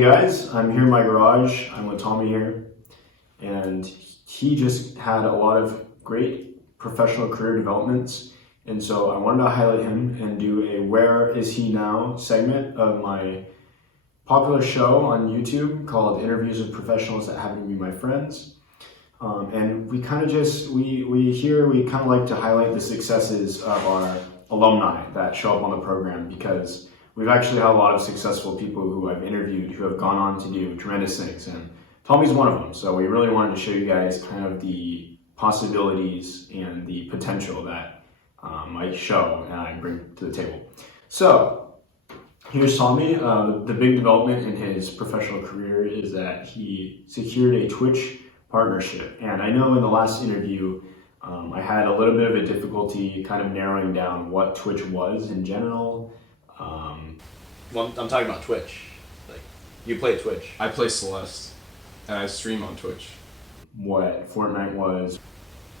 Hey guys, I'm here in my garage. I'm with Tommy here, and he just had a lot of great professional career developments, and so I wanted to highlight him and do a Where Is He Now segment of my popular show on YouTube called Interviews with Professionals That Happen to Be My Friends. And we kind of like to highlight the successes of our alumni that show up on the program, because we've actually had a lot of successful people who I've interviewed who have gone on to do tremendous things, and Tommy's one of them. So we really wanted to show you guys kind of the possibilities and the potential that I show and I bring to the table. So here's Tommy. The big development in his professional career is that he secured a Twitch partnership. And I know in the last interview, I had a little bit of a difficulty kind of narrowing down what Twitch was in general. Well, I'm talking about Twitch. Like, you play Twitch. I play Celeste, and I stream on Twitch. What Fortnite was.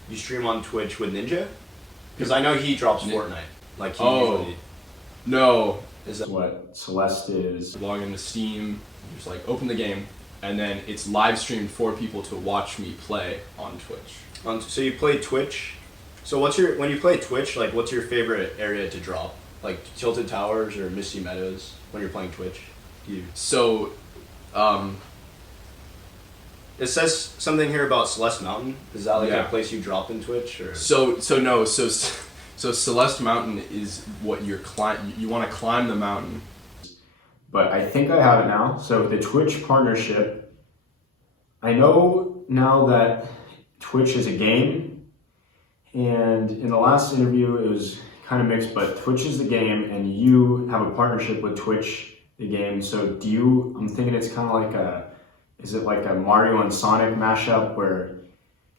You stream on Twitch with Ninja? Because I know he drops Fortnite. Like, he usually... No. Is that what Celeste is? Log into Steam, just like open the game, and then it's live streamed for people to watch me play on Twitch. So you play Twitch. So when you play Twitch, like, what's your favorite area to drop? Like Tilted Towers or Misty Meadows when you're playing Twitch? So, it says something here about Celeste Mountain. Is that like a place you drop in Twitch? Or? So Celeste Mountain is what you want to climb the mountain. But I think I have it now. So the Twitch partnership, I know now that Twitch is a game, and in the last interview it was kind of mixed, but Twitch is the game and you have a partnership with Twitch, the game. So I'm thinking it's kind of like is it like a Mario and Sonic mashup where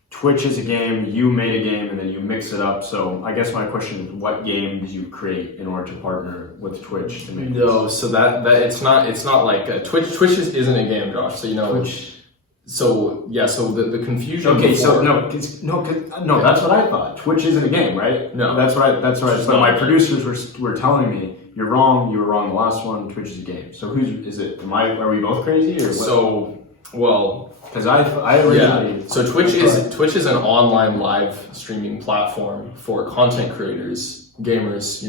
Twitch is a game, you made a game, and then you mix it up? So I guess my question is, what game did you create in order to partner with Twitch to make No, so that it's not like Twitch isn't a game, Josh. So Twitch. So the confusion. Okay, so that's what I thought. Twitch isn't a game, right? No, that's right. So my producers were telling me, you're wrong. You were wrong the last one. Twitch is a game. So whose is it? Are we both crazy or what? So because I originally So Twitch is an online live streaming platform for content creators, gamers,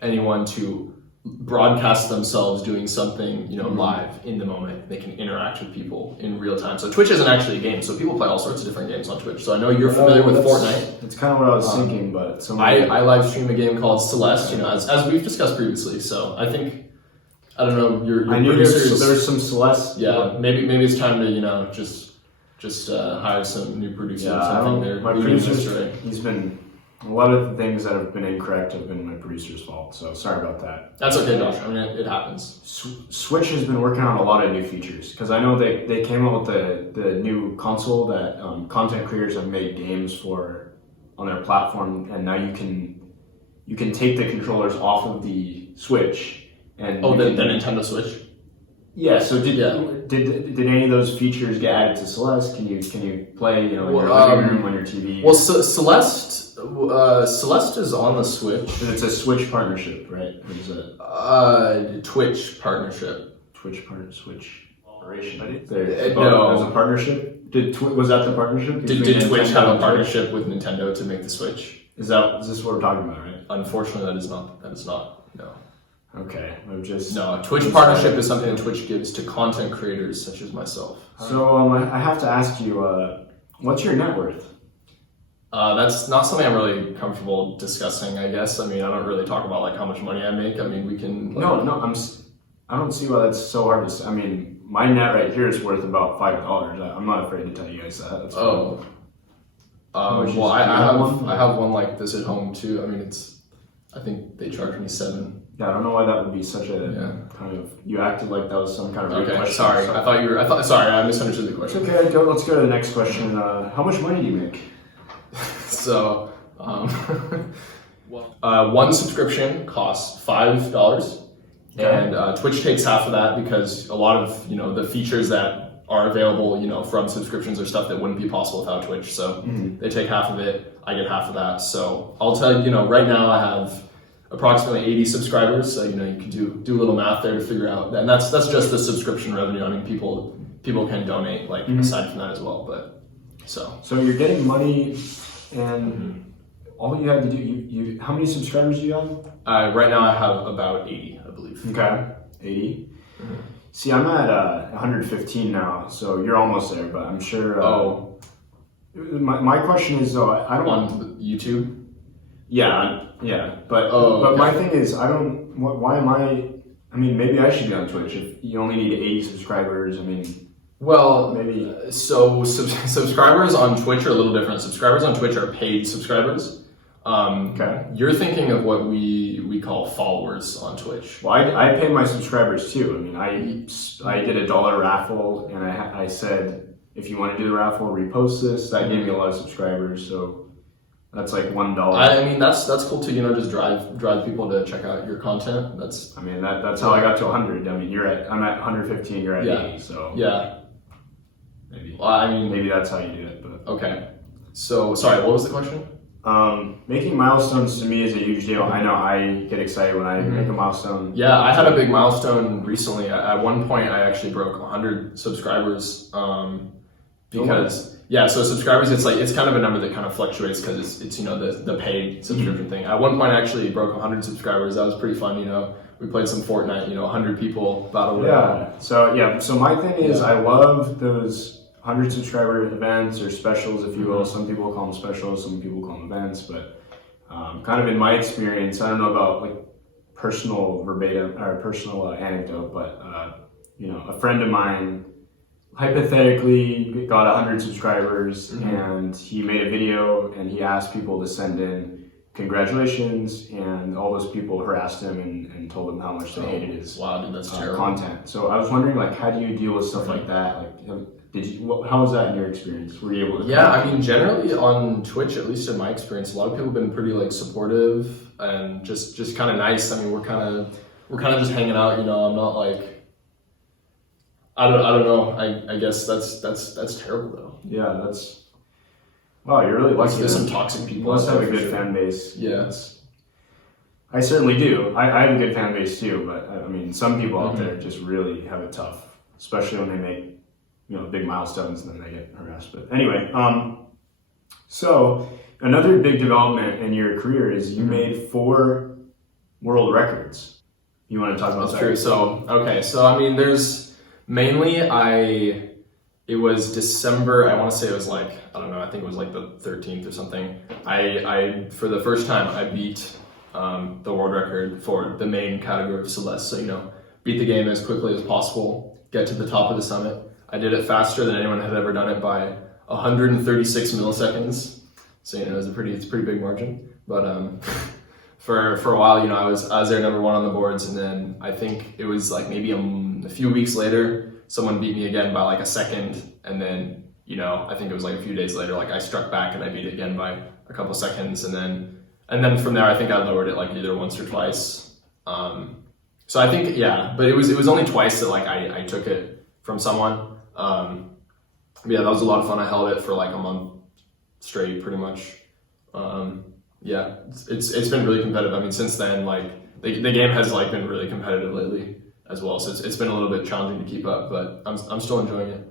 anyone to broadcast themselves doing something, live in the moment. They can interact with people in real time. So Twitch isn't actually a game. So people play all sorts of different games on Twitch. So I know you're familiar with Fortnite. That's kind of what I was thinking, but I live stream a game called Celeste, as we've discussed previously. So I think, I don't know, your I knew producers. there's some Celeste. Yeah, maybe it's time to just hire some new producers. Yeah, I think my producer. He's been. A lot of the things that have been incorrect have been my producer's fault, so sorry about that. That's okay, Josh. I mean, it happens. Switch has been working on a lot of new features, because I know they came out with the new console that content creators have made games for on their platform, and now you can take the controllers off of the Switch and the Nintendo Switch. Yeah. So did any of those features get added to Celeste? Can you play in your living room on your TV? Well, Celeste is on the Switch. It's a Switch partnership, right? Or is it Twitch partnership. Switch. No, there's a partnership. Was that the partnership? Did Twitch have a partnership with Nintendo to make the Switch? Is this what we're talking about, right? Unfortunately, that is not. No. Okay, Twitch partnership is something that Twitch gives to content creators such as myself. So I have to ask you, what's your net worth? That's not something I'm really comfortable discussing, I guess. I mean, I don't really talk about like how much money I make. I mean, we can. I don't see why that's so hard to say. I mean, my net right here is worth about $5. I'm not afraid to tell you guys that. That's I have one like this at home too. I mean, I think they charge me $7. Yeah, I don't know why that would be such a kind of. You acted like that was some kind of. Okay, question. Sorry. Sorry, I misunderstood the question. Okay, let's go to the next question. How much money do you make? So, one subscription costs $5, and Twitch takes half of that because a lot of the features that are available from subscriptions are stuff that wouldn't be possible without Twitch. So they take half of it, I get half of that. So I'll tell you, right now I have approximately 80 subscribers. So you can do a little math there to figure out, and that's just the subscription revenue. I mean, people can donate like aside from that as well. But so you're getting money, and all you had to do, you how many subscribers do you have? Right now I have about 80, I believe. Okay, 80. See, I'm at 115 now, so you're almost there, but I'm sure. My question is though, I don't on YouTube. Yeah, but my thing is, I don't. Why am I? I mean, maybe I should be on Twitch if you only need 80 subscribers. I mean, well, maybe. So subscribers on Twitch are a little different. Subscribers on Twitch are paid subscribers. Okay. You're thinking of what we call followers on Twitch. Well, I pay my subscribers too. I mean, I did a $1 raffle, and I said, if you want to do the raffle, repost this. That gave me a lot of subscribers, so that's like $1. I mean, that's cool too. Just drive people to check out your content. That's how I got to 100. I mean, I'm at 115. You're at 80. So yeah. Maybe. Well, I mean, maybe that's how you do it. But okay. So sorry, what was the question? Making milestones to me is a huge deal. I know I get excited when I make a milestone. Yeah, I had a big milestone recently. At one point, I actually broke 100 subscribers. Because so subscribers, it's kind of a number that kind of fluctuates because it's the paid subscription thing. At one point, I actually broke 100 subscribers. That was pretty fun. We played some Fortnite. 100 people battle royale. Yeah. So my thing is, I love those 100 subscriber events or specials, if you will. Some people call them specials, some people call them events, but kind of in my experience, I don't know about like personal verbatim or personal anecdote, but a friend of mine hypothetically got 100 subscribers and he made a video and he asked people to send in congratulations, and all those people harassed him and told him how much they hated his content. So I was wondering, like, how do you deal with stuff like that? Like, how was that in your experience? Were you able to? Yeah, I mean, generally on Twitch, at least in my experience, a lot of people have been pretty like supportive and just kind of nice. I mean, we're kind of just hanging out. I'm not like, I don't know. I guess that's terrible though. Yeah, that's. Wow, you're really lucky. There's some toxic people. You must have a good fan base. Yeah. I certainly do. I have a good fan base too, but I mean, some people out there just really have it tough, especially when they make big milestones and then they get harassed. But anyway, so another big development in your career is you made 4 world records. You want to talk about that? That's true. So I mean, there's mainly it was December, I want to say it was like, I don't know, I think it was like the 13th or something. I for the first time, I beat the world record for the main category of Celeste. So, beat the game as quickly as possible, get to the top of the summit. I did it faster than anyone had ever done it by 136 milliseconds. So, it was a pretty big margin. But for a while, I was there number 1 on the boards, and then I think it was like maybe a few weeks later, someone beat me again by like a second, and then I think it was like a few days later, like I struck back and I beat it again by a couple seconds, and then from there I think I lowered it like either once or twice. So I think but it was only twice that like I took it from someone. That was a lot of fun. I held it for like a month straight, pretty much. It's been really competitive. I mean, since then, like the game has like been really competitive lately as well, so it's been a little bit challenging to keep up, but I'm still enjoying it.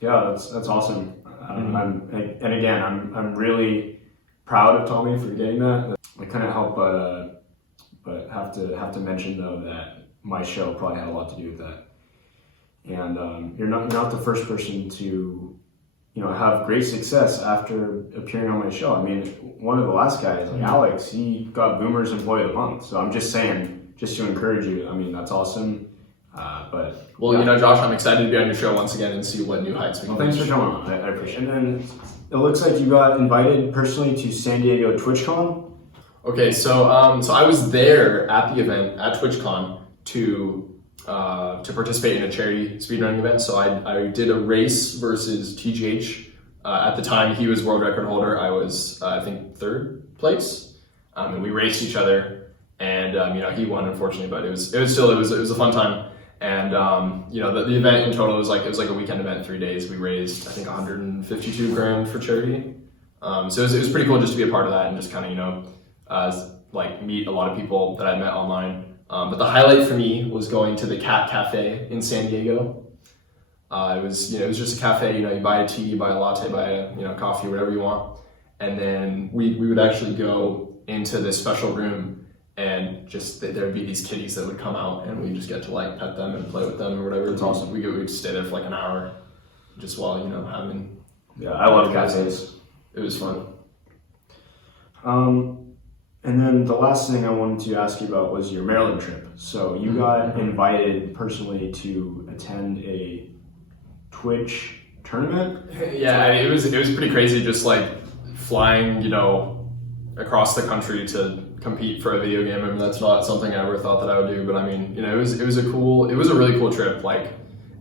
Yeah, that's awesome. I'm really proud of Tommy for getting that. I couldn't help but have to mention though that my show probably had a lot to do with that. And you're not the first person to have great success after appearing on my show. I mean, one of the last guys, like Alex, he got Boomer's Employee of the Month. So I'm just saying, just to encourage you. I mean, that's awesome. Josh, I'm excited to be on your show once again and see what new heights we can reach. Thanks for coming on. I appreciate it. And then it looks like you got invited personally to San Diego TwitchCon. Okay, so I was there at the event at TwitchCon to participate in a charity speedrunning event. So I did a race versus TGH. At the time, he was world record holder. I was, I think, 3rd place. And we raced each other, and he won, unfortunately, but it was a fun time. And the event in total was like a weekend event, 3 days. We raised, I think, 152 grand for charity. So it was pretty cool just to be a part of that and just kind of like meet a lot of people that I met online. But the highlight for me was going to the Cat Cafe in San Diego. It was just a cafe. You buy a tea, you buy a latte, buy a coffee, whatever you want, and then we would actually go into this special room, and just there would be these kitties that would come out, and we just get to like pet them and play with them or whatever. It's awesome. We'd stay there for like an hour, just while having. Yeah, I love cafes. It was fun. And then the last thing I wanted to ask you about was your Maryland trip. So you got invited personally to attend a Twitch tournament? Yeah, it was pretty crazy, just like flying, across the country to compete for a video game. I mean, that's not something I ever thought that I would do, but I mean, it was a really cool trip. Like,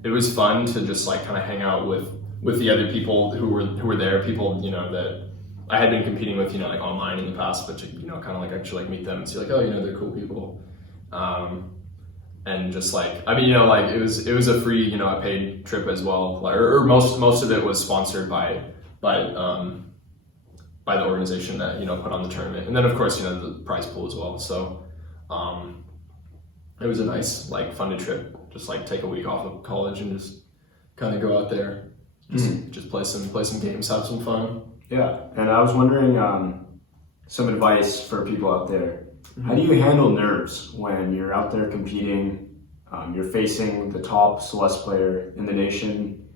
it was fun to just like kind of hang out with the other people who were there, people, that I had been competing with, like online in the past, but to, kind of like actually like meet them and see like, oh, they're cool people. And just like, I mean, like it was a free, a paid trip as well. Or most of it was sponsored by the organization that, put on the tournament. And then of course, the prize pool as well. So, it was a nice, like funded trip. Just like take a week off of college and just kind of go out there, just play some games, have some fun. Yeah, and I was wondering some advice for people out there. How do you handle nerves when you're out there competing? You're facing the top Celeste player in the nation,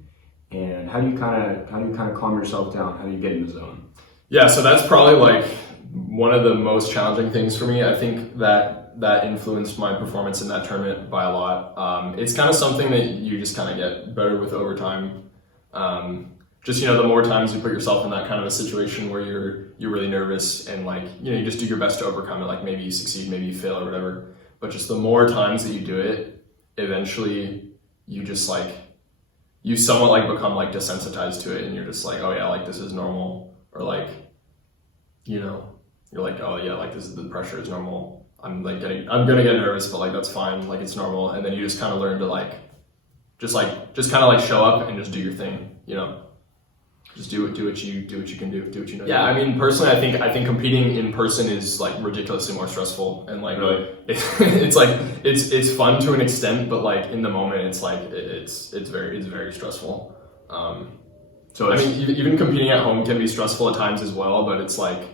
and how do you kind of calm yourself down? How do you get in the zone? Yeah, so that's probably like one of the most challenging things for me. I think that influenced my performance in that tournament by a lot. It's kind of something that you just kind of get better with over time. Just, the more times you put yourself in that kind of a situation where you're really nervous and like, you just do your best to overcome it. Like maybe you succeed, maybe you fail or whatever. But just the more times that you do it, eventually you just like, you somewhat like become like desensitized to it, and you're just like, oh yeah, like this is normal. Or like, you're like, oh yeah, like the pressure is normal. I'm gonna get nervous, but like, that's fine. Like it's normal. And then you just kind of learn to like, just kind of like show up and just do your thing, Just do what you can do what you know. Yeah, I mean, personally, I think competing in person is like ridiculously more stressful, and like really? it's like it's fun to an extent, but like in the moment, it's like it's very stressful. So I mean, even competing at home can be stressful at times as well, but it's like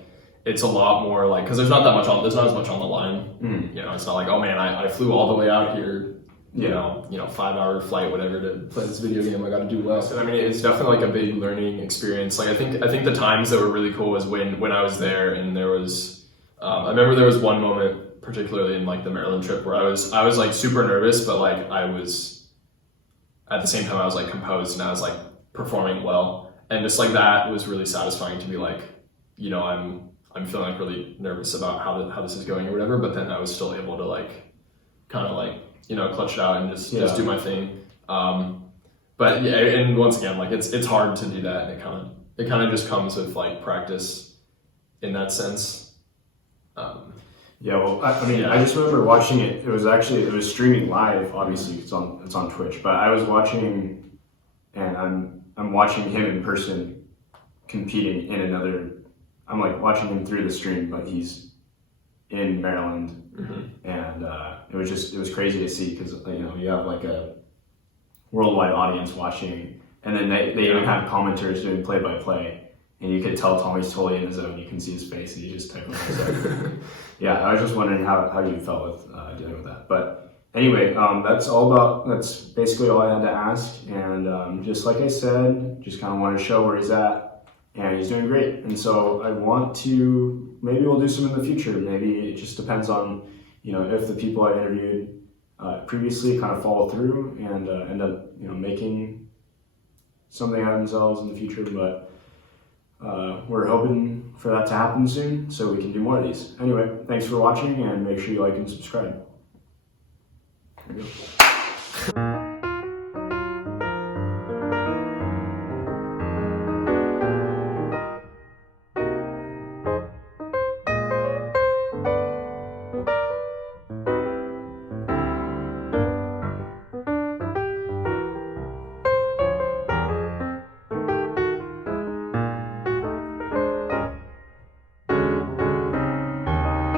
it's a lot more like because there's not as much on the line. It's not like, oh man, I flew all the way out here. 5-hour flight, whatever, to play this video game. I got to do well. So I mean, it's definitely like a big learning experience. Like I think the times that were really cool was when I was there, and there was I remember there was one moment particularly in like the Maryland trip where I was like super nervous, but like I was at the same time I was like composed and I was like performing well, and just like that was really satisfying to be like, I'm feeling like really nervous about how this is going or whatever, but then I was still able to like kind of like clutch it out and just do my thing. But yeah, and once again, like it's hard to do that, and it kind of just comes with like practice in that sense. Yeah, well, I just remember watching it. It was streaming live. Obviously, it's on Twitch. But I was watching, and I'm watching him in person competing in another. I'm like watching him through the stream, but he's in Maryland. And it was crazy to see because you have like a worldwide audience watching, and then they even had commenters doing play-by-play, and you could tell Tommy's totally in his zone. You can see his face, and he just typed on Yeah, I was just wondering how you felt with dealing with that. But anyway, that's basically all I had to ask, and just like I said, just kind of wanted to show where he's at. And he's doing great. And so I want to, maybe we'll do some in the future. Maybe it just depends on, if the people I interviewed previously kind of follow through and end up, making something out of themselves in the future. But we're hoping for that to happen soon so we can do more of these. Anyway, thanks for watching, and make sure you like and subscribe. There you go.